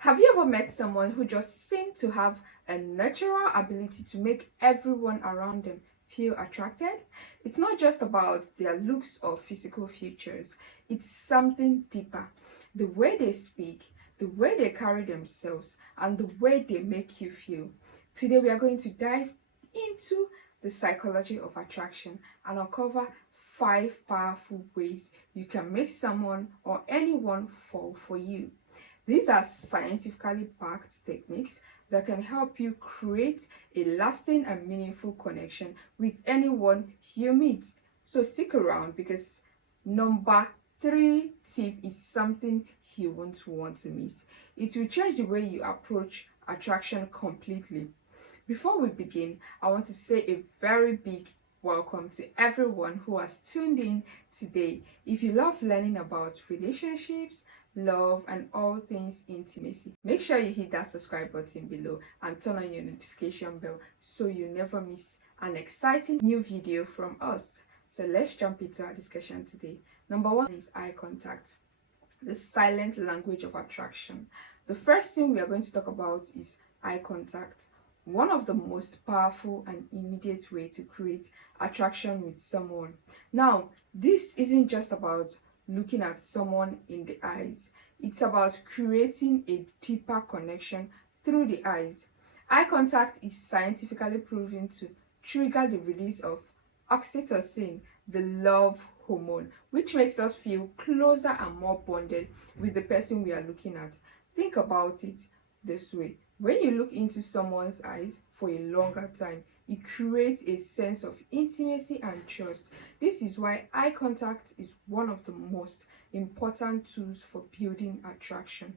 Have you ever met someone who just seemed to have a natural ability to make everyone around them feel attracted? It's not just about their looks or physical features, it's something deeper. The way they speak, the way they carry themselves, and the way they make you feel. Today, we are going to dive into the psychology of attraction and uncover 5 powerful ways you can make someone or anyone fall for you. These are scientifically backed techniques that can help you create a lasting and meaningful connection with anyone you meet. So stick around because number 3 tip is something you won't want to miss. It will change the way you approach attraction completely. Before we begin, I want to say a very big welcome to everyone who has tuned in today. If you love learning about relationships, love, and all things intimacy, make sure you hit that subscribe button below and turn on your notification bell so you never miss an exciting new video from us. So let's jump into our discussion today. Number 1 is eye contact, the silent language of attraction. The first thing we are going to talk about is eye contact. One of the most powerful and immediate way to create attraction with someone. Now, this isn't just about looking at someone in the eyes. It's about creating a deeper connection through the eyes. Eye contact is scientifically proven to trigger the release of oxytocin, the love hormone, which makes us feel closer and more bonded with the person we are looking at. Think about it this way. When you look into someone's eyes for a longer time, it creates a sense of intimacy and trust. This is why eye contact is one of the most important tools for building attraction.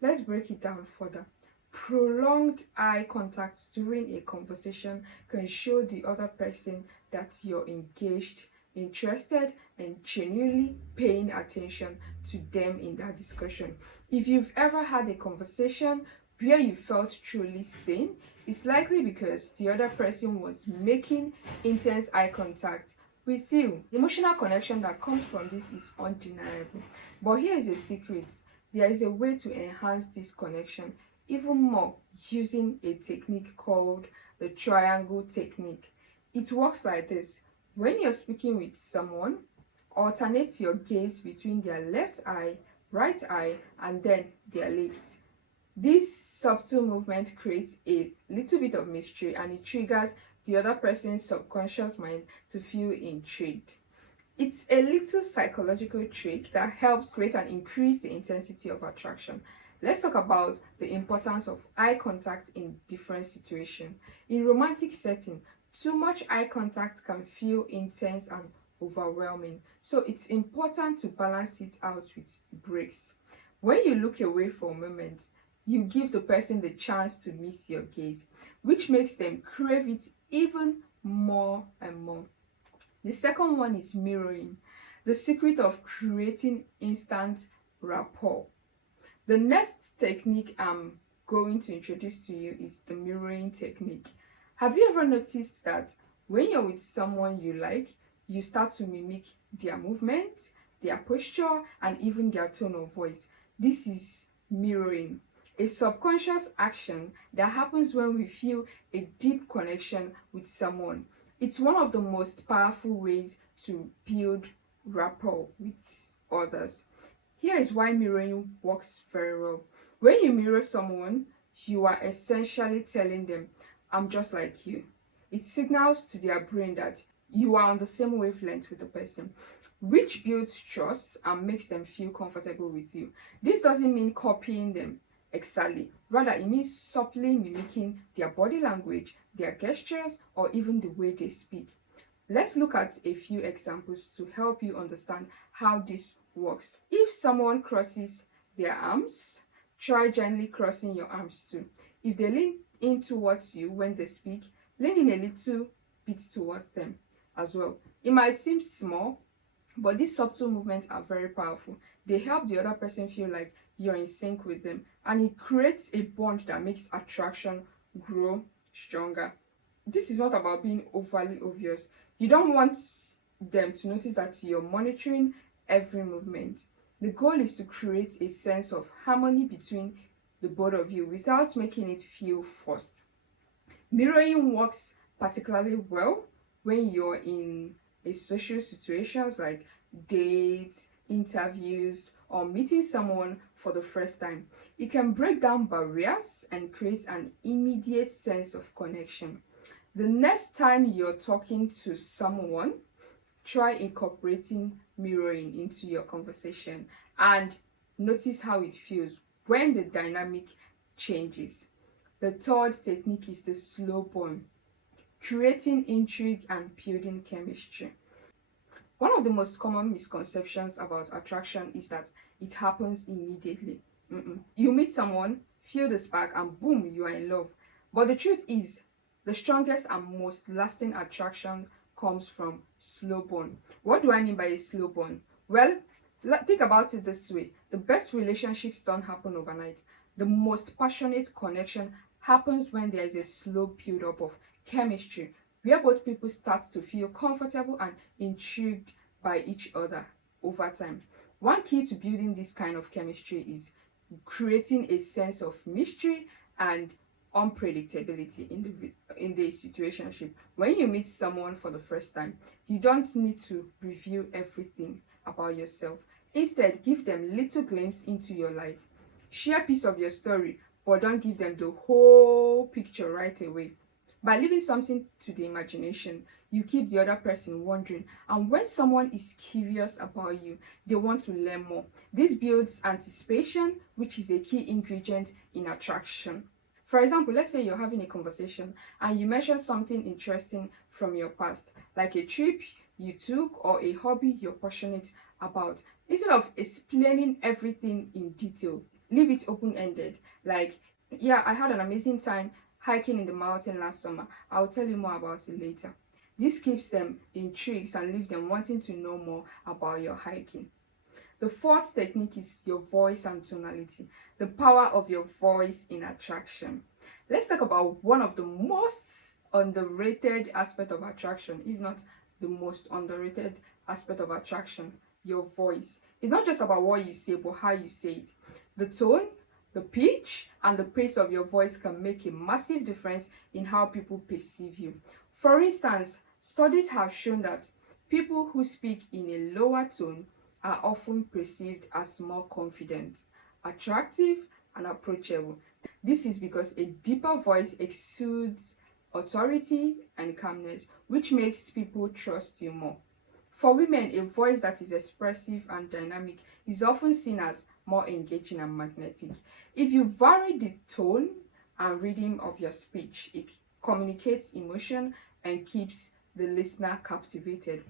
Let's break it down further. Prolonged eye contact during a conversation can show the other person that you're engaged, interested, and genuinely paying attention to them in that discussion. If you've ever had a conversation where you felt truly seen, it's likely because the other person was making intense eye contact with you. The emotional connection that comes from this is undeniable. But here is a secret. There is a way to enhance this connection even more using a technique called the triangle technique. It works like this. When you're speaking with someone, alternate your gaze between their left eye, right eye, and then their lips. This subtle movement creates a little bit of mystery and it triggers the other person's subconscious mind to feel intrigued. It's a little psychological trick that helps create and increase the intensity of attraction. Let's talk about the importance of eye contact in different situations. In romantic setting, too much eye contact can feel intense and overwhelming. So it's important to balance it out with breaks. When you look away for a moment, you give the person the chance to miss your gaze, which makes them crave it even more and more. The second one is mirroring, the secret of creating instant rapport. The next technique I'm going to introduce to you is the mirroring technique. Have you ever noticed that when you're with someone you like, you start to mimic their movement, their posture, and even their tone of voice? This is mirroring, a subconscious action that happens when we feel a deep connection with someone. It's one of the most powerful ways to build rapport with others. Here is why mirroring works very well. When you mirror someone, you are essentially telling them, I'm just like you. It signals to their brain that you are on the same wavelength with the person, which builds trust and makes them feel comfortable with you. This doesn't mean copying them exactly. Rather, it means subtly mimicking their body language, their gestures, or even the way they speak. Let's look at a few examples to help you understand how this works. If someone crosses their arms, try gently crossing your arms too. If they lean in towards you when they speak, lean in a little bit towards them as well. It might seem small, but these subtle movements are very powerful. They help the other person feel like you're in sync with them, and it creates a bond that makes attraction grow stronger. This is not about being overly obvious. You don't want them to notice that you're monitoring every movement. The goal is to create a sense of harmony between the both of you without making it feel forced. Mirroring works particularly well when you're in a social situations like dates, interviews, or meeting someone for the first time. It can break down barriers and create an immediate sense of connection. The next time you're talking to someone, try incorporating mirroring into your conversation and notice how it feels when the dynamic changes. The third technique is the slow burn, creating intrigue and building chemistry. One of the most common misconceptions about attraction is that it happens immediately. You meet someone, feel the spark, and boom, you are in love. But the truth is, the strongest and most lasting attraction comes from slow burn. What do I mean by a slow burn? Well, think about it this way: the best relationships don't happen overnight. The most passionate connection happens when there is a slow build up of chemistry, where both people start to feel comfortable and intrigued by each other over time. One key to building this kind of chemistry is creating a sense of mystery and unpredictability in the situationship. When you meet someone for the first time, you don't need to reveal everything about yourself. Instead, give them little glimpse into your life. Share a piece of your story, but don't give them the whole picture right away. By leaving something to the imagination, you keep the other person wondering, and when someone is curious about you, they want to learn more. This builds anticipation, which is a key ingredient in attraction. For example, let's say you're having a conversation and you mention something interesting from your past, like a trip you took or a hobby you're passionate about. Instead of explaining everything in detail, leave it open-ended. Like, yeah, I had an amazing time hiking in the mountain last summer. I'll tell you more about it later. This keeps them intrigued and leave them wanting to know more about your hiking. The fourth technique is your voice and tonality, the power of your voice in attraction. Let's talk about one of the most underrated aspect of attraction, if not the most underrated aspect of attraction, your voice. It's not just about what you say, but how you say it. The tone, the pitch, and the pace of your voice can make a massive difference in how people perceive you. For instance, studies have shown that people who speak in a lower tone are often perceived as more confident, attractive, and approachable. This is because a deeper voice exudes authority and calmness, which makes people trust you more. For women, a voice that is expressive and dynamic is often seen as more engaging and magnetic. If you vary the tone and rhythm of your speech, it communicates emotion and keeps the listener captivated.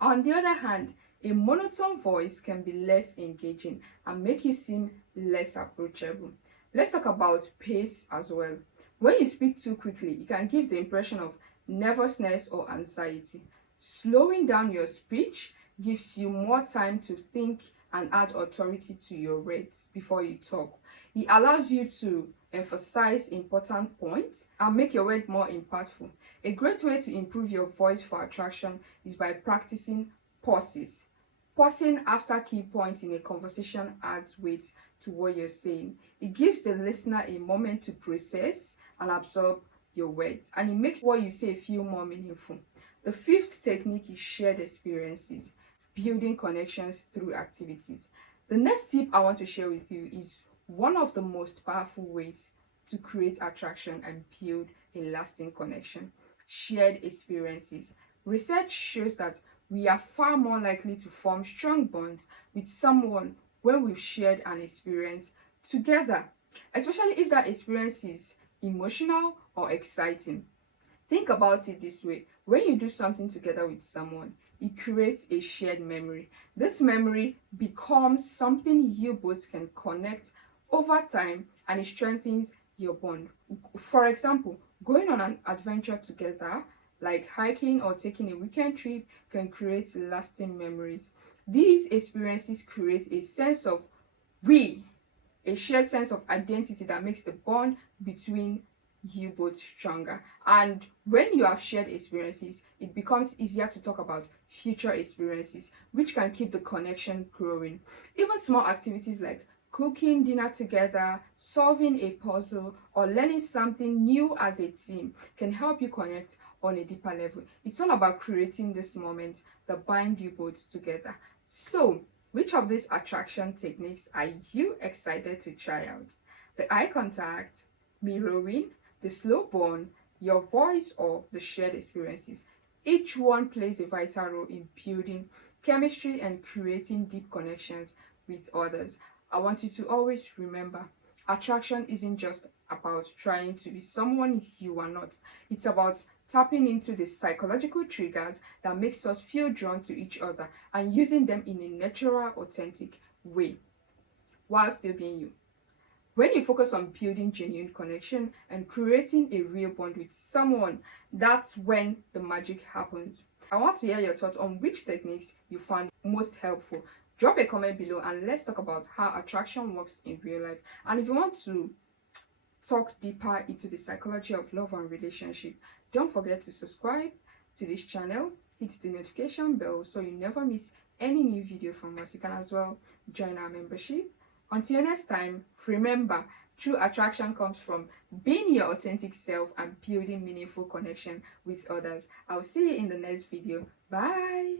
On the other hand, a monotone voice can be less engaging and make you seem less approachable. Let's talk about pace as well. When you speak too quickly, it can give the impression of nervousness or anxiety. Slowing down your speech gives you more time to think and add authority to your words before you talk. It allows you to emphasize important points and make your word more impactful. A great way to improve your voice for attraction is by practicing pauses. Pausing after key points in a conversation adds weight to what you're saying. It gives the listener a moment to process and absorb your words, and it makes what you say feel more meaningful. The fifth technique is shared experiences, building connections through activities. The next tip I want to share with you is one of the most powerful ways to create attraction and build a lasting connection: shared experiences. Research shows that we are far more likely to form strong bonds with someone when we've shared an experience together, especially if that experience is emotional or exciting. Think about it this way: when you do something together with someone, it creates a shared memory. This memory becomes something you both can connect over time, and it strengthens your bond. For example, going on an adventure together, like hiking or taking a weekend trip, can create lasting memories. These experiences create a sense of we, a shared sense of identity that makes the bond between you both stronger. And when you have shared experiences, it becomes easier to talk about future experiences, which can keep the connection growing. Even small activities like Cooking dinner together, solving a puzzle, or learning something new as a team can help you connect on a deeper level. It's all about creating this moment that bind you both together. So, which of these attraction techniques are you excited to try out? The eye contact, mirroring, the slow burn, your voice, or the shared experiences. Each one plays a vital role in building chemistry and creating deep connections with others. I want you to always remember attraction isn't just about trying to be someone you are not. It's about tapping into the psychological triggers that makes us feel drawn to each other and using them in a natural, authentic way while still being you. When you focus on building genuine connection and creating a real bond with someone, that's when the magic happens. I want to hear your thoughts on which techniques you found most helpful. Drop a comment below and let's talk about how attraction works in real life. And if you want to talk deeper into the psychology of love and relationship, don't forget to subscribe to this channel, hit the notification bell so you never miss any new video from us. You can as well join our membership. Until next time, remember, true attraction comes from being your authentic self and building meaningful connection with others. I'll see you in the next video. Bye.